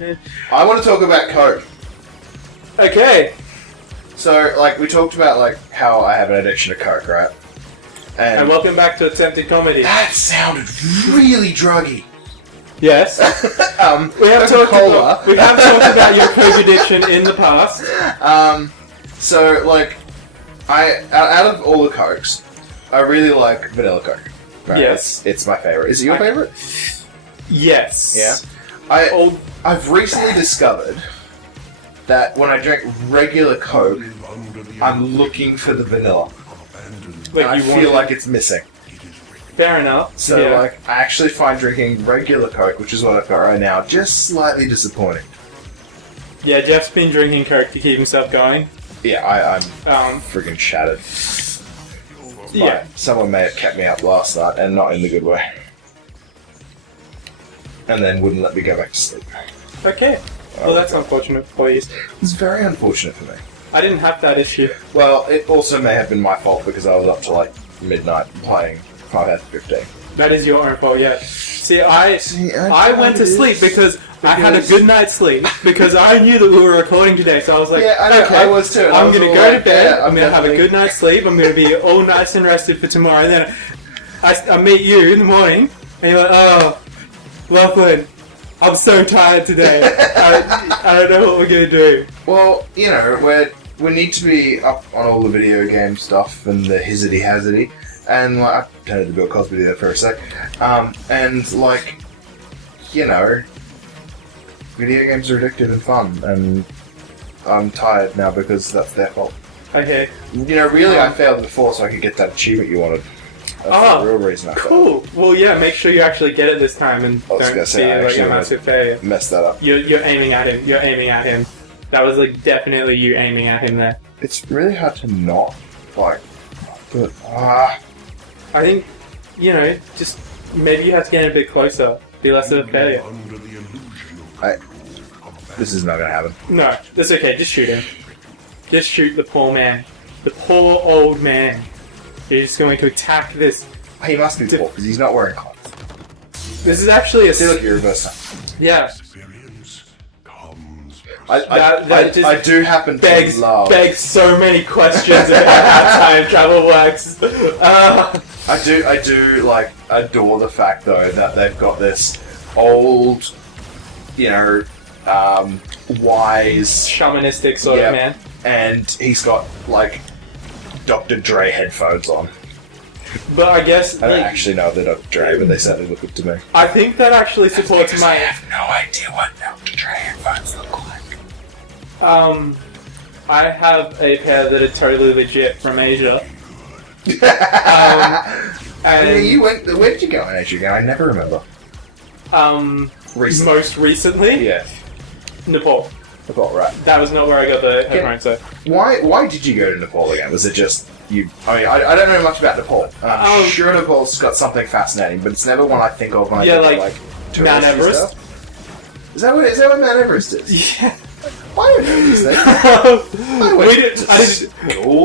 I want to talk about Coke. Okay. So, like, we talked about, like, how I have an addiction to Coke, right? And welcome back to Attempted Comedy. That sounded really druggy. Yes. we have talked about your Coke addiction in the past. So, like, out of all the Cokes, I really like vanilla Coke. Right? Yes. It's my favourite. Is it your favourite? Yes. Yeah. I've recently discovered that when I drink regular Coke, I'm looking for the vanilla. Like I feel like it's missing. Fair enough. So, like, I actually find drinking regular Coke, which is what I've got right now, just slightly disappointing. Yeah, Geoff's been drinking Coke to keep himself going. Yeah, I'm freaking shattered. Yeah. Someone may have kept me up last night, and not in the good way. And then wouldn't let me go back to sleep. Okay. Well, that's unfortunate for you. It's very unfortunate for me. I didn't have that issue. Well, it also may have been my fault because I was up to, like, midnight playing Final Fantasy 15. That is your own fault, yeah. See, I went to sleep because I had a good night's sleep because I knew that we were recording today, so I was like, yeah, I was too. I'm going to go to bed, yeah, I'm going to have a good night's sleep, I'm going to be all nice and rested for tomorrow, and then I meet you in the morning, and you're like, oh, Lachlan, I'm so tired today. I don't know what we're going to do. Well, you know, we need to be up on all the video game stuff and the hizzity-hazzity. And, like, I turned to Bill Cosby there for a sec. And, like, you know, video games are addictive and fun. And I'm tired now because that's their fault. Okay. You know, really, I failed before so I could get that achievement you wanted. That's the real reason I failed. Cool. Well, yeah, make sure you actually get it this time and I was don't gonna see say, it like a massive failure. Messed that up. You're aiming at him. You're aiming at him. That was, like, definitely you aiming at him there. It's really hard to not, like, do it. I think, you know, just maybe you have to get a bit closer. Be less of a failure. This is not going to happen. No, that's okay. Just shoot him. Just shoot the poor man. The poor old man. You're just going to attack this. He must be poor because he's not wearing clothes. This is actually a... See, look, you reverse time. Yeah. I do happen to love... begs so many questions about how time travel works. I do, like, adore the fact, though, that they've got this old, you know, wise... shamanistic sort of man. And he's got, like, Dr. Dre headphones on. But I guess... I don't actually know if they're Dr. Dre, but they certainly look good to me. I think that actually supports my... I have no idea what Dr. Dre headphones look like. I have a pair that are totally legit from Asia. And you went... Where did you go in Asia again? I never remember. Recently. Most recently? Yeah. Nepal. Nepal, right. That was not where I got the headphones, so... Why did you go to Nepal again? Was it just... you? I mean, I don't know much about Nepal. I'm sure Nepal's got something fascinating, but it's never one I think of when I think of, like, Mount Everest? Stuff. Is that what Mount Everest is? Yeah. I don't know these things.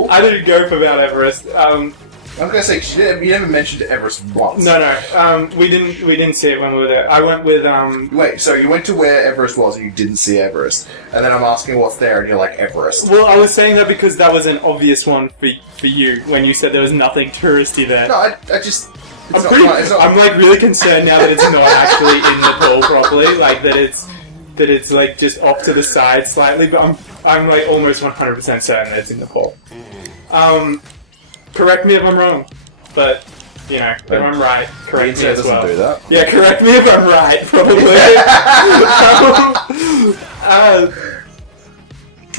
I didn't go for Mount Everest. I was gonna say, 'cause you never mentioned Everest once. No. We didn't see it when we were there. I went with Wait, so you went to where Everest was and you didn't see Everest, and then I'm asking what's there, and you're like Everest. Well, I was saying that because that was an obvious one for you when you said there was nothing touristy there. No, I just. I'm like really concerned now that it's not actually in Nepal properly, like that it's like just off to the side slightly, but I'm like almost 100% certain that it's in Nepal. Correct me if I'm wrong, but you know, if I'm right, correct me as well. Do that. Yeah, correct me if I'm right, probably.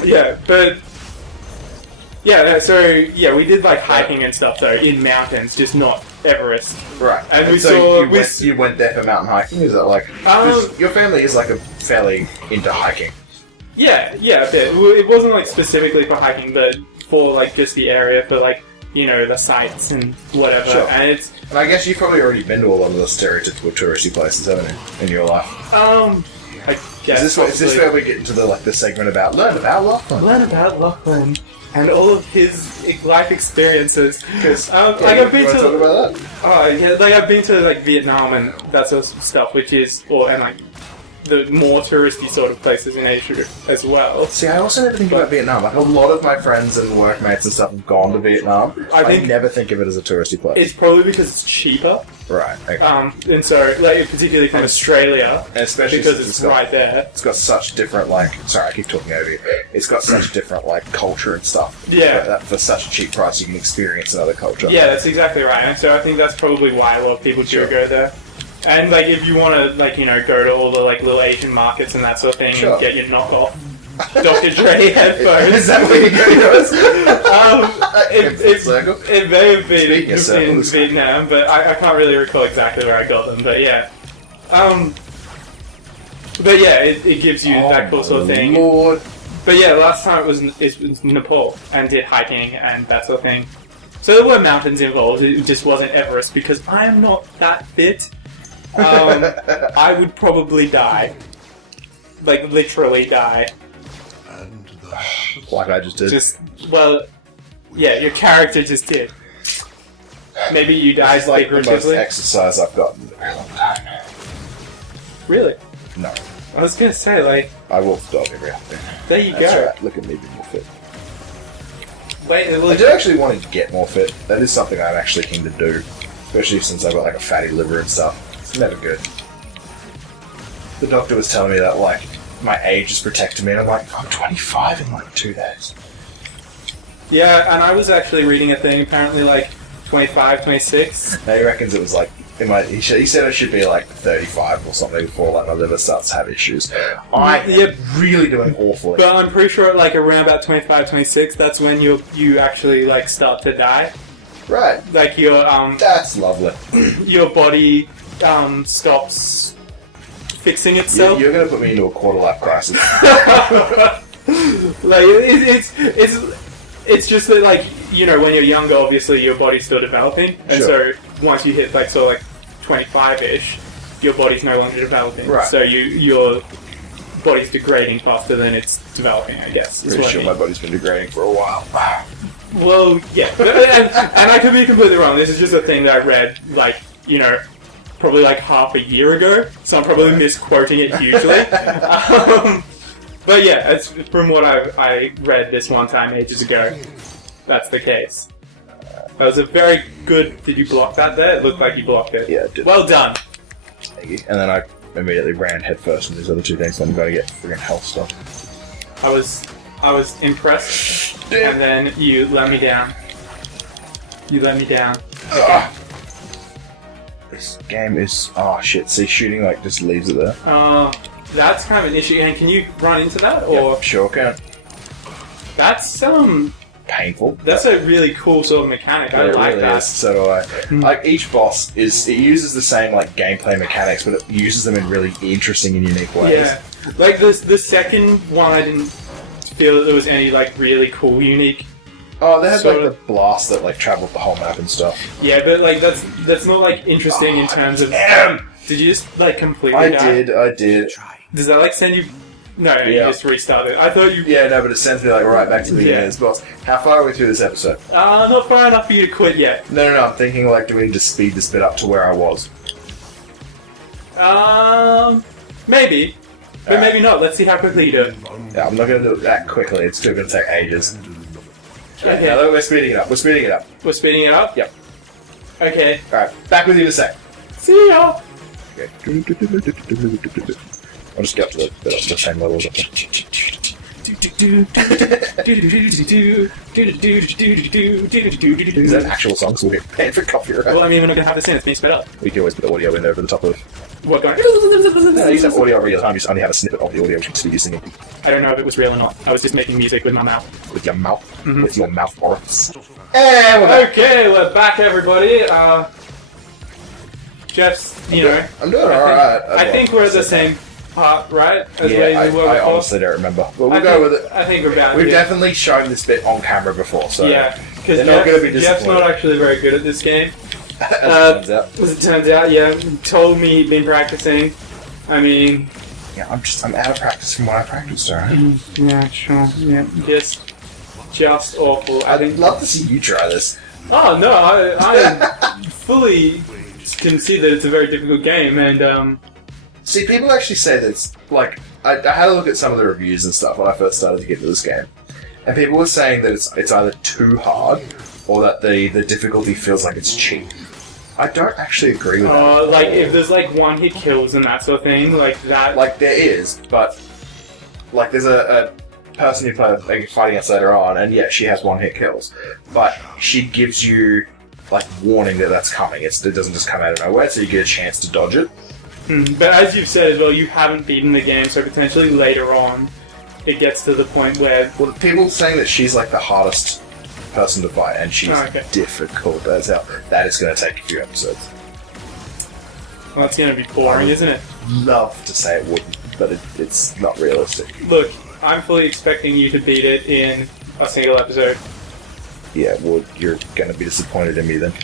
Yeah, but yeah, so yeah, we did like hiking and stuff though in mountains, just not Everest. Right. And we so saw you went there for mountain hiking. Is that like your family is like a fairly into hiking? Yeah, a bit. It wasn't like specifically for hiking, but for like just the area for like, you know, the sights and whatever. Sure. And I guess you've probably already been to a lot of the stereotypical touristy places, haven't you, in your life? I guess. Is this where we get into the segment about learn about Lachlan? Learn about Lachlan and all of his life experiences. Because I've been to talk about that. I've been to like Vietnam and that sort of stuff, which is and like the more touristy sort of places in Asia as well. See, I also never think about Vietnam. Like, a lot of my friends and workmates and stuff have gone to Vietnam. I never think of it as a touristy place. It's probably because it's cheaper. Right. Okay. And so, like, particularly from Australia, and especially because it's right there. It's got such different, like... Sorry, I keep talking over you. It's got such different, like, culture and stuff. Yeah. That for such a cheap price, you can experience another culture. Yeah, that's exactly right. And so I think that's probably why a lot of people do go there. And, like, if you want to, like, you know, go to all the, like, little Asian markets and that sort of thing and get your knockoff Dr. Dre headphones. Is that where you go, guys? It may have been in Vietnam, but I can't really recall exactly where I got them. But yeah, it gives you that cool sort of thing. Lord. But yeah, last time it was Nepal and did hiking and that sort of thing. So there were mountains involved. It just wasn't Everest because I am not that fit. I would probably die, like literally die. Like I just did. Your character just did. Maybe you died It's like the most figuratively. exercise I've gotten in a very long time. Really? No. I was gonna say, like... I walk the dog every afternoon. There you That's go. Right. Look at me being more fit. Wait, I do actually want to get more fit. That is something I'm actually keen to do. Especially since I've got like a fatty liver and stuff. It's never good. The doctor was telling me that, like, my age is protecting me, and I'm like, I'm 25 in like 2 days. Yeah, and I was actually reading a thing, apparently like 25, 26. Now he reckons it was like, he said I should be like 35 or something before like my liver starts to have issues. I'm really doing awfully. But I'm pretty sure like around about 25, 26, that's when you actually like start to die. Right. Like your That's lovely. your body stops fixing itself. You're going to put me into a quarter life crisis. Like it's just that, like, you know, when you're younger, obviously your body's still developing, and so once you hit like sort of like 25-ish, your body's no longer developing. Right. So your body's degrading faster than it's developing, I guess. Pretty sure my body's been degrading for a while. Well, yeah, and I could be completely wrong. This is just a thing that I read, like, you know, probably like half a year ago, so I'm probably misquoting it hugely. But yeah, it's from what I read this one time ages ago. That's the case. That was a very good... Did you block that there? It looked like you blocked it. Yeah, I did. Well done. Thank you. And then I immediately ran headfirst into these other two things, so I'm going to get friggin' health stuff. I was impressed, Damn. and then you let me down. You let me down. Ugh. This game is... Oh, shit. See, shooting, like, just leaves it there. That's kind of an issue. And can you run into that? Or Yep, sure can. That's Painful. That's a really cool sort of mechanic. I like really that. Is. So do I. Like, each boss it uses the same, like, gameplay mechanics, but it uses them in really interesting and unique ways. Yeah. Like, the second one, I didn't feel that there was any, like, really cool, unique... Oh, they had, like, the blast that, like, traveled the whole map and stuff. Yeah, but, like, that's not, like, interesting in terms of... Damn! Did you just, like, completely I die? did. Does that, like, send you... No, you just restarted. I thought you... Yeah, no, but it sends me, like, right back to the beginning of this boss. How far are we through this episode? Not far enough for you to quit yet. No, I'm thinking, like, do we need to speed this bit up to where I was? Maybe. But maybe not. Let's see how quickly you do it. Yeah, I'm not going to do it that quickly. It's still going to take ages. Okay. Yeah, we're speeding it up. We're speeding it up? Yep. Okay. Alright, back with you in a sec. See ya! Okay. I'll just get up to the same level as up there. Is that an actual song? So we'll get paid for copyright. Well, I mean, we're not going to have this in. It's being sped up. We can always put the audio in over the top of... What, going... No, you have audio real time. You just only have a snippet of the audio which you singing. I don't know if it was real or not. I was just making music with my mouth. With your mouth? Mm-hmm. With your mouth orifice. And we're back. Okay, we're back, everybody. Geoff's, you know... I'm doing alright. I think we're at the same part, right? As I honestly don't remember. But we'll go with it. I think we're about We've definitely shown this bit on camera before, so... Yeah, because Geoff's Geoff's not actually very good at this game. As it turns out. As it turns out, yeah. Told me he'd been practicing. I mean... Yeah, I'm out of practice from what I practiced, alright? Yeah, sure. Yeah, just awful. I'd love to see you try this. Oh, no, I fully can see that it's a very difficult game, and See, people actually say that it's, like, I had a look at some of the reviews and stuff when I first started to get into this game, and people were saying that it's either too hard, or that the difficulty feels like it's cheap. I don't actually agree with that. Like, if there's, like, one-hit kills and that sort of thing, like, that... Like, there is, but, like, there's a person you play fighting against later on, and yeah, she has one-hit kills, but she gives you, like, warning that that's coming. It doesn't just come out of nowhere, so you get a chance to dodge it. But as you've said as well, you haven't beaten the game, so potentially later on it gets to the point where... Well, people saying that she's like the hardest person to fight, and she's difficult as hell. That is going to take a few episodes. Well, that's going to be boring, isn't it? Love to say it wouldn't, but it's not realistic. Look, I'm fully expecting you to beat it in a single episode. Yeah, well, you're going to be disappointed in me then.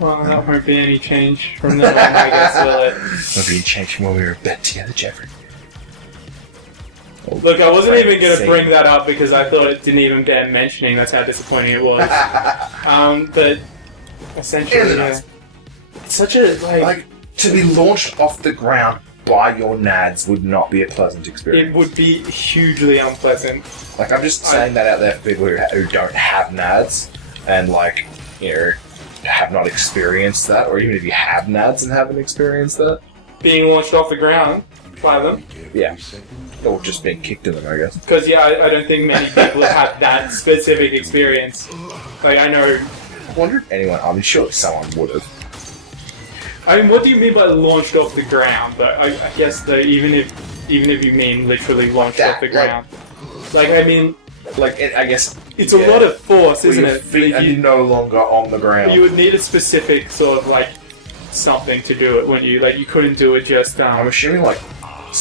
Well, that won't be any change from then on, I guess, will it? Won't be any change from when we were in bed together, Jeffrey. Look, I wasn't even going to bring that up because I thought it didn't even bear mentioning. That's how disappointing it was. But essentially, it's such a like to be launched off the ground by your nads would not be a pleasant experience. It would be hugely unpleasant. Like, I'm just saying that out there for people who don't have nads and, like, you know, have not experienced that, or even if you have nads and haven't experienced that. Being launched off the ground by them. Yeah. Or just being kicked in them, I guess. Because, yeah, I don't think many people have had that specific experience. Like, I know... I wonder if anyone... I mean, surely someone would have. I mean, what do you mean by launched off the ground, though? I guess, though, even if you mean literally launched off the ground. Like, I mean... Like, I guess... It's a lot of force, isn't your it? feet are no longer on the ground. You would need a specific sort of, like, something to do it, wouldn't you? Like, you couldn't do it just, I'm assuming, like,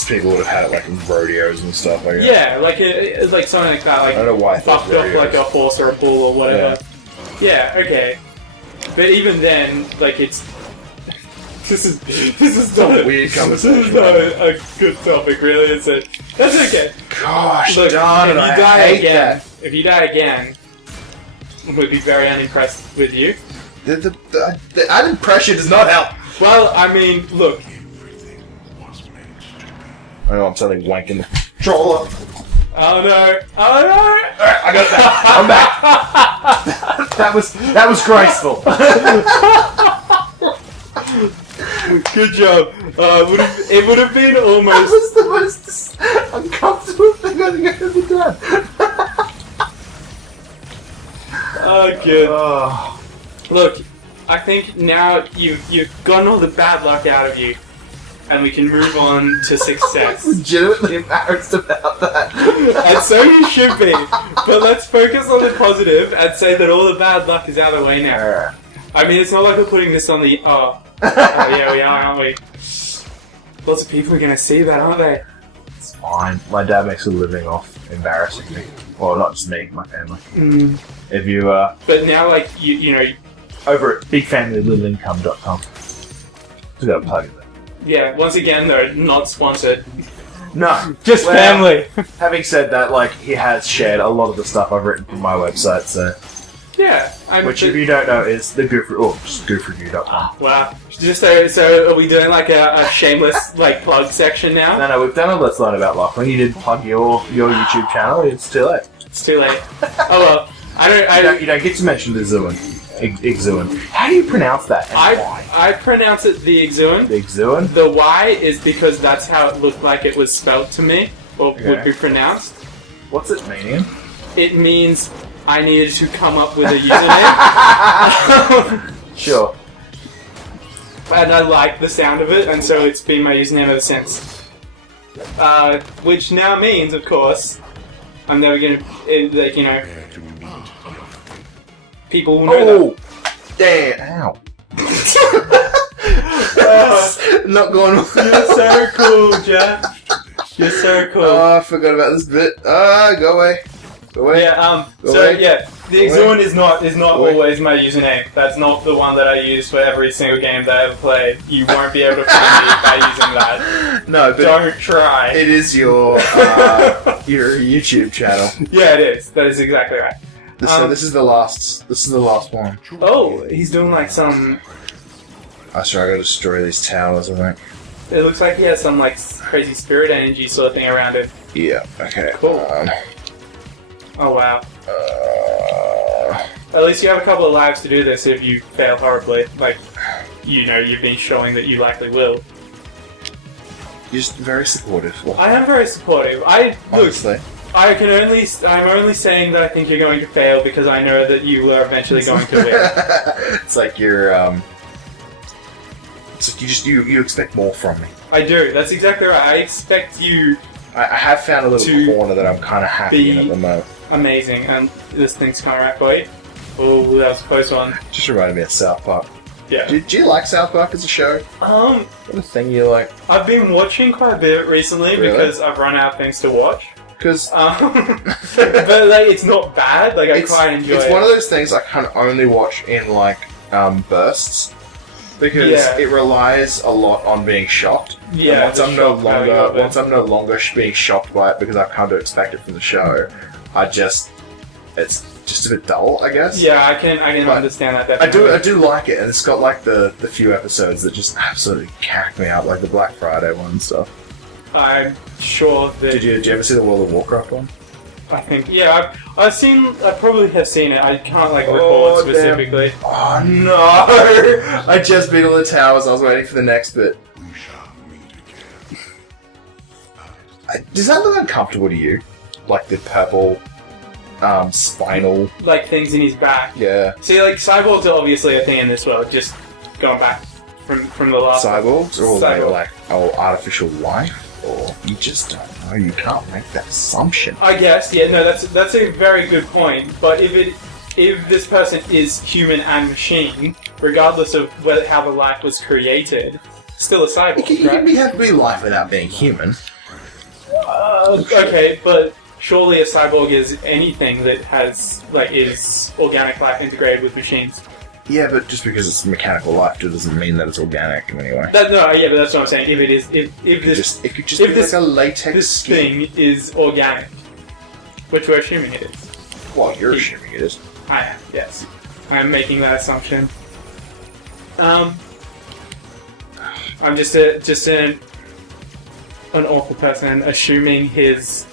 people would have had it, like, in rodeos and stuff, I guess. Yeah, like, like something like that, like... I don't know why I thought buffed off like a horse or a bull or whatever. Yeah, okay. But even then, like, it's... This is not a weird conversation. This is not a good topic, really, is it? That's okay. Gosh, look, darn it, I hate that. If you die again, we'd be very unimpressed with you. The added pressure does not help. Well, I mean, look. I know I'm suddenly wanking the controller. Oh no! Oh no! Alright, I got that. I'm back. that was graceful. Good job. It would have been almost... That was the most uncomfortable thing I think I've ever done. Oh, good. Oh. Look, I think now you've gotten all the bad luck out of you, and we can move on to success. I'm legitimately embarrassed about that. And so you should be. But let's focus on the positive and say that all the bad luck is out of the way now. I mean, it's not like we're putting this on the... Oh, yeah, we are, aren't we? Lots of people are going to see that, aren't they? It's fine. My dad makes a living off embarrassing me. Well, not just me, my family. If you, But now, like, you know... Over at bigfamilylittleincome.com. Just gotta plug it there. Yeah, once again, they're not sponsored. No. Just family. Having said that, like, he has shared a lot of the stuff I've written from my website, so... Yeah, which, if you don't know, is the just goofreview.com. Wow. Just so are we doing like a shameless like plug section now? No, we've done a Let's Learn About Lachlan. You did plug your YouTube channel. It's too late. It's too late. Oh well, you don't get to mention the Exuin. Exuin. How do you pronounce that? And why? I pronounce it the Exuin. The Exuin. The Y is because that's how it looked like it was spelled to me, or would be pronounced. What's it meaning? It means I needed to come up with a username. Sure. And I like the sound of it, and so it's been my username ever since. Which now means, of course, I'm never gonna, like, you know, people will know that. Damn! Ow! Not going on. You're so cool, Geoff. You're so cool. Oh, I forgot about this bit. Go away. Go away. Yeah, Go away. Yeah, the Exuin is not always my username. That's not the one that I use for every single game that I ever play. You won't be able to find me by using that. No, but don't try. It is your YouTube channel. Yeah, it is. That is exactly right. So this is the last one. Oh, he's doing like some I gotta destroy these towers, I think. It looks like he has some like crazy spirit energy sort of thing around it. Yeah, okay. Cool. Oh wow. At least you have a couple of lives to do this if you fail horribly. Like, you know, you've been showing that you likely will. You're just very supportive. I am very supportive. Honestly. I'm only saying that I think you're going to fail because I know that you are eventually going to win. It's like you're, it's like you expect more from me. I do. That's exactly right. I expect you. I have found a little corner that I'm kind of happy in at the moment. Amazing, and this thing's coming right for you. Oh, that was a close one. Just reminded me of South Park. Yeah. Do you like South Park as a show? What a thing you like? I've been watching quite a bit recently because I've run out of things to watch. Because, but like, it's not bad. Like, I quite enjoy it. It's one of those things I can only watch in like bursts because it relies a lot on being shocked. Yeah. And once I'm no longer being shocked by it because I've come to expect it from the show, it's just a bit dull, I guess. Yeah, I can understand that. Definitely. I do like it, and it's got like the few episodes that just absolutely cack me up, like the Black Friday one and stuff. I'm sure that. Did you ever see the World of Warcraft one? I think I probably have seen it. I can't like recall it specifically. Damn. Oh no! I just beat all the towers. I was waiting for the next bit. Does that look uncomfortable to you? Like the purple, spinal... Like things in his back. Yeah. See, like, cyborgs are obviously a thing in this world, just going back from the last... Cyborgs? Or like artificial life? Or you just don't know, you can't make that assumption. I guess, yeah, no, that's a very good point, but if this person is human and machine, regardless of how the life was created, still a cyborg, right? You can have to be life without being human. Okay, but surely a cyborg is anything that has, like, is organic life integrated with machines. Yeah, but just because it's mechanical life doesn't mean that it's organic in any way. But that's what I'm saying. It could just be like a latex skin. Thing is organic, which we're assuming it is. Well, you're assuming it is. I am, yes. I am making that assumption. I'm just an awful person assuming his...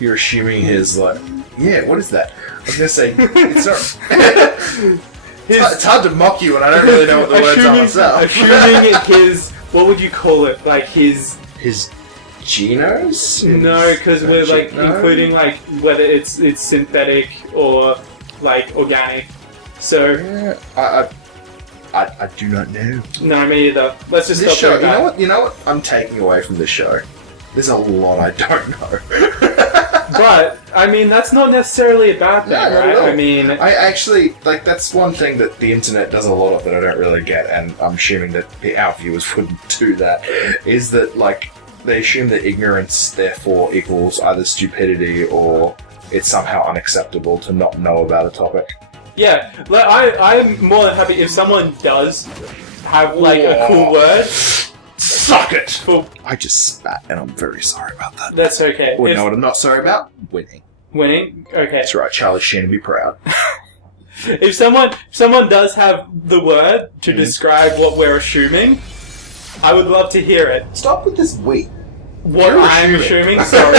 You're assuming his, like... Yeah, what is that? I was gonna say, it's not... It's hard to mock you when I don't really know what the words are myself. Assuming his... What would you call it? Like his... His genos? No, because we're like including like whether it's synthetic or like organic. So... Yeah, I do not know. No, me either. Let's just this stop show. You know what I'm taking away from this show? There's a lot I don't know. But I mean, that's not necessarily a bad thing, right? I mean, I actually like that's one thing that the internet does a lot of that I don't really get, and I'm assuming that our viewers wouldn't do that. Is that like they assume that ignorance therefore equals either stupidity or it's somehow unacceptable to not know about a topic. Yeah, like I'm more than happy if someone does have like a cool word. Suck it! Cool. I just spat, and I'm very sorry about that. That's okay. Well, you know what I'm not sorry about? Winning. Winning? Okay. That's right, Charlie Sheen, be proud. If someone does have the word to describe what we're assuming, I would love to hear it. Stop with this we. What I'm assuming, sorry.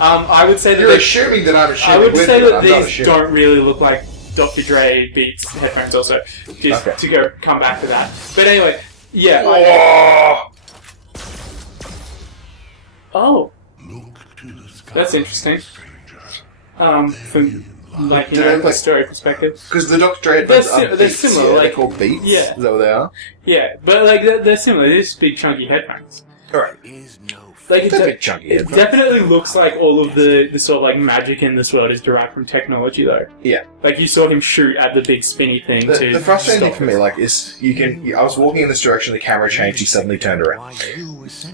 I would say that you're assuming that I'm assuming. I would say that these don't really look like Dr. Dre Beats headphones. Also, just to come back to that. But anyway, yeah. Oh, that's interesting. From like a story perspective, because the Dr. Dre headphones are they're similar. Like, they're called Beats. Yeah, is that what they are? Yeah, but like they're similar. They're just big chunky headphones. Alright. Like it definitely looks like all of the sort of like magic in this world is derived from technology, though. Yeah. Like you saw him shoot at the big spinny thing. The frustrating thing for me, like, is I was walking in this direction, the camera changed, he suddenly turned around.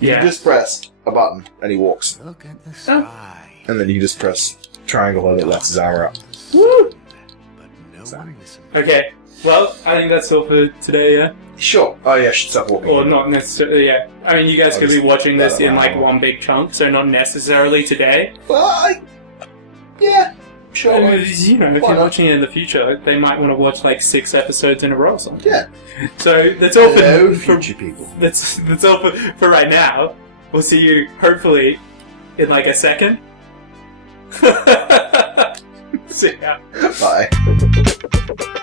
Yeah. You just press a button and he walks. Look at the sky. And then you just press triangle and it lets his armor up. Woo! But no one listens. Okay. Well, I think that's all for today. Yeah. Sure. Oh yeah, I should stop walking. Or not necessarily, yeah. I mean, you guys could be watching this in like one big chunk, so not necessarily today. Well, yeah. Sure. And, you know, if Why you're not? watching it in the future, they might want to watch like 6 episodes in a row or something. Yeah. So that's all Hello, for future people. that's all for right now. We'll see you hopefully in like a second. See ya. Bye.